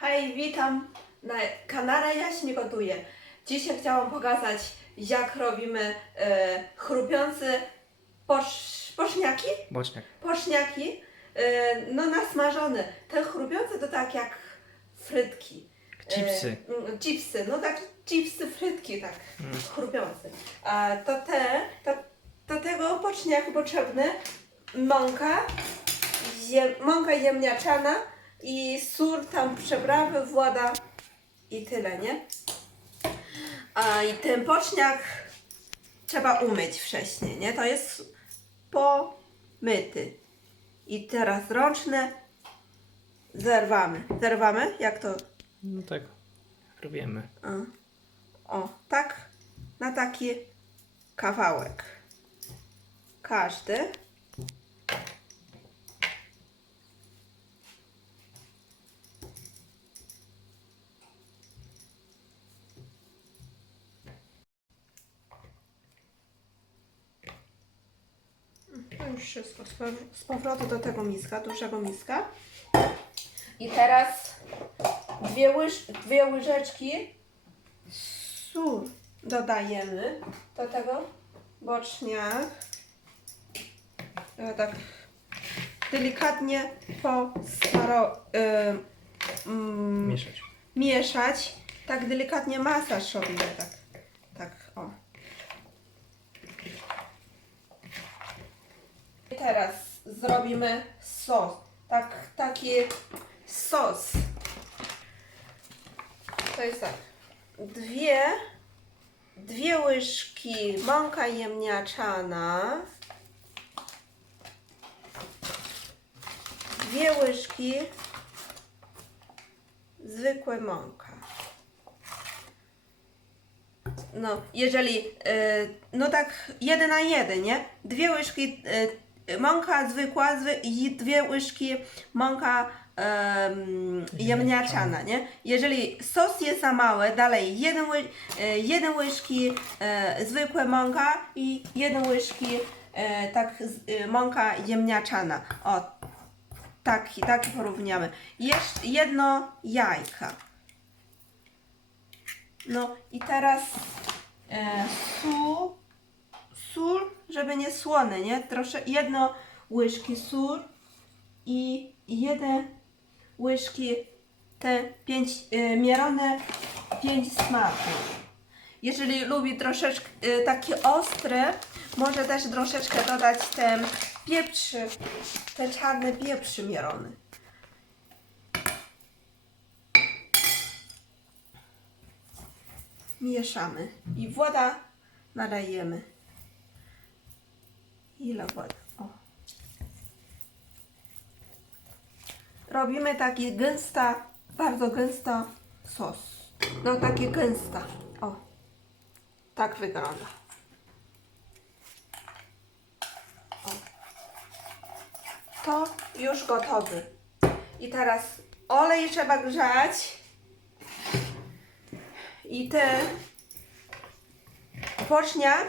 Hej, witam na kanale Jaśnie Gotuje. Dzisiaj chciałam pokazać, jak robimy e, chrupiące posz, poszniaki. Boczniak. Poszniaki, e, no nasmażone. Te chrupiące to tak jak frytki. Chipsy. E, mm, chipsy, no tak, chipsy, frytki, tak, Mm. chrupiące. A to te, to, do tego poczniaku potrzebne mąka, mąka ziemniaczana i sól, tam przyprawy, woda i tyle, nie? A i ten poczniak trzeba umyć wcześniej, nie? To jest pomyty. I teraz rączne zerwamy. Zerwamy? Jak to? No tak. Robiemy. O, o, tak, na taki kawałek. Każdy. To już wszystko. Z pow- Z powrotu do tego miska, dużego miska. I teraz dwie, łyż, dwie łyżeczki sól dodajemy do tego boczniak. E, Tak delikatnie posmaro, y, mm, Mieszać. mieszać. Tak delikatnie masaż robimy. Tak, o. I teraz zrobimy sos. Tak, taki sos. To jest tak. Dwie, dwie łyżki mąka jemniaczana. Dwie łyżki zwykłe mąka. No, jeżeli, y, no tak, jeden na jeden, nie? Dwie łyżki y, mąka zwykła zwy, dwie łyżki mąka em, jemniaczana, nie? Jeżeli sos jest za mały, dalej jeden, ły, y, jeden łyżki y, zwykłe mąka i jeden łyżki y, tak y, mąka jemniaczana. O, tak, tak porówniamy. Jeszcze jedno jajka. No i teraz e, sól, sól, żeby nie słone, nie? Trosze, jedno łyżki sól i jedne łyżki te pięć, mielone pięć smaków. Jeżeli lubi troszeczkę e, takie ostre, może też troszeczkę dodać ten pieprz, ten czarny pieprz mielony. mieszamy i woda nadajemy. Ile wody? O. Robimy taki gęsta, bardzo gęsta sos. No takie gęsta. O. Tak wygląda. O. To już gotowy. I teraz olej trzeba grzać. I te boczniak,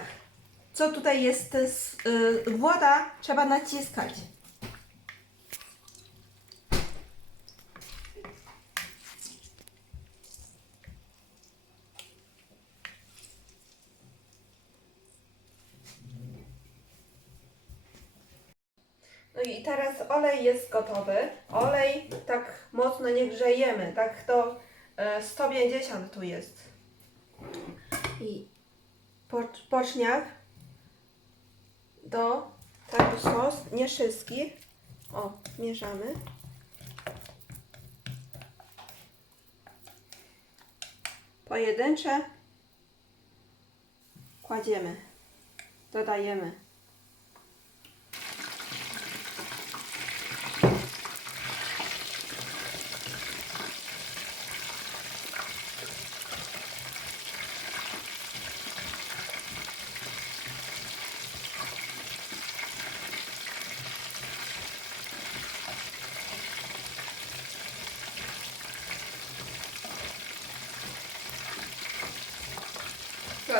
co tutaj jest, y, woda, trzeba naciskać. No i teraz olej jest gotowy. Olej tak mocno nie grzejemy, tak to e, 150 tu jest. I pocz- poczniak do tego sos, nie wszystki. O, mieszamy. Pojedyncze kładziemy, dodajemy.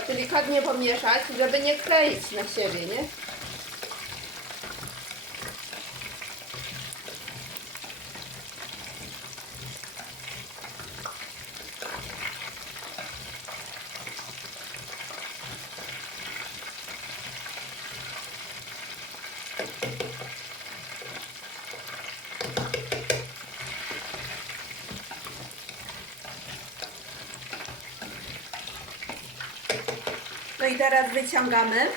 Delikatnie pomieszać, żeby nie kleić na siebie, nie? Teraz wyciągamy,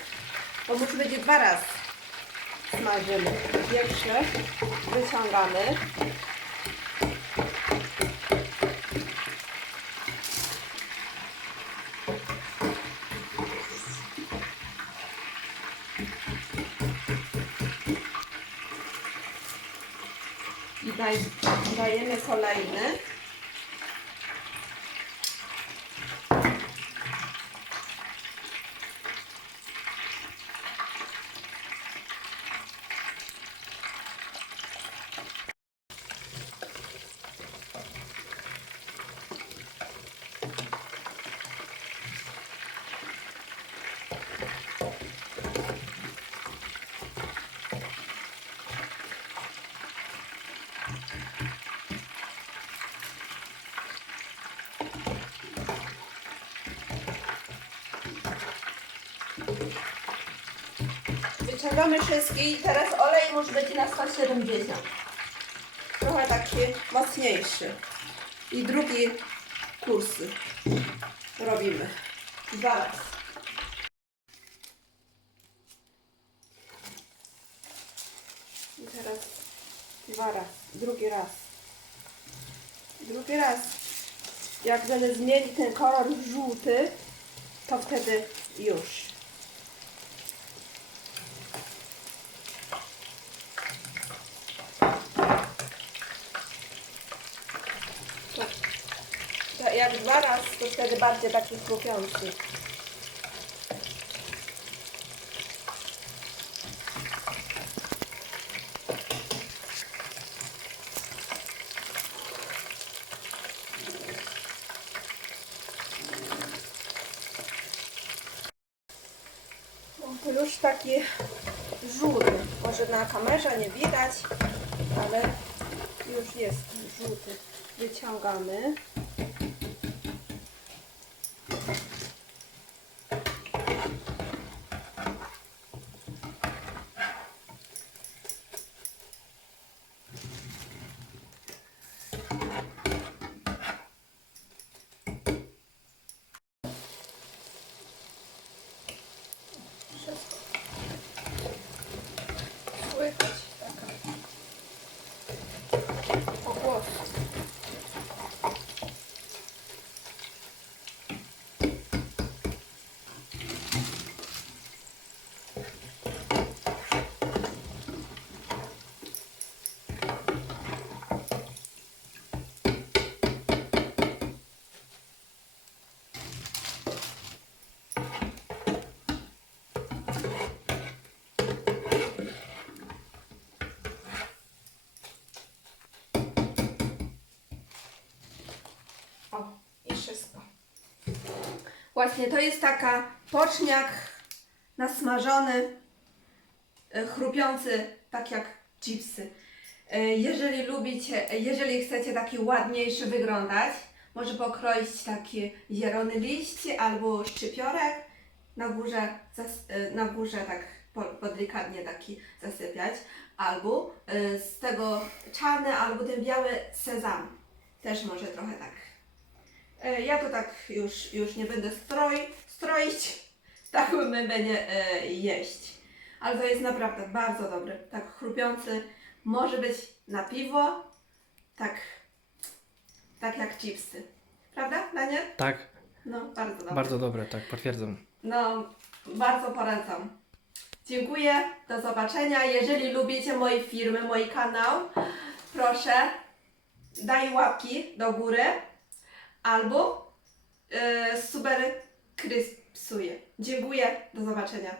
bo musi być dwa razy smażymy. Pierwszy wyciągamy. I daj, dajemy kolejny. Wyciągamy wszystkie i teraz olej może być na 170. Trochę taki mocniejszy. I drugi kurs robimy. Dwa razy. I teraz dwa raz, drugi raz. Drugi raz. Jak będę zmienić ten kolor żółty, to wtedy już. To jak dwa razy, to wtedy bardziej taki to już taki żółty. Może na kamerze nie widać, ale już jest żółty. Wyciągamy. Wszystko. Słychać taka pogłoska. O, i wszystko. Właśnie to jest taka poczniak nasmażony, e, chrupiący, tak jak chipsy. E, Jeżeli lubicie, jeżeli chcecie taki ładniejszy wyglądać, może pokroić taki zielony liść albo szczypiorek, na górze, e, na górze tak delikatnie taki zasypiać, albo z tego czarny albo ten biały sezam. Też może trochę tak Ja to tak już, już nie będę stroi, stroić, tak my będzie e, jeść. Ale to jest naprawdę bardzo dobry, tak chrupiący. Może być na piwo, tak, tak jak chipsy. Prawda, Daniel? Tak, No, bardzo dobry. bardzo dobre, tak, potwierdzam. No, bardzo polecam. Dziękuję, do zobaczenia. Jeżeli lubicie moje filmy, mój kanał, proszę daj łapki do góry albo yy, super kryspsuje. Dziękuję, do zobaczenia.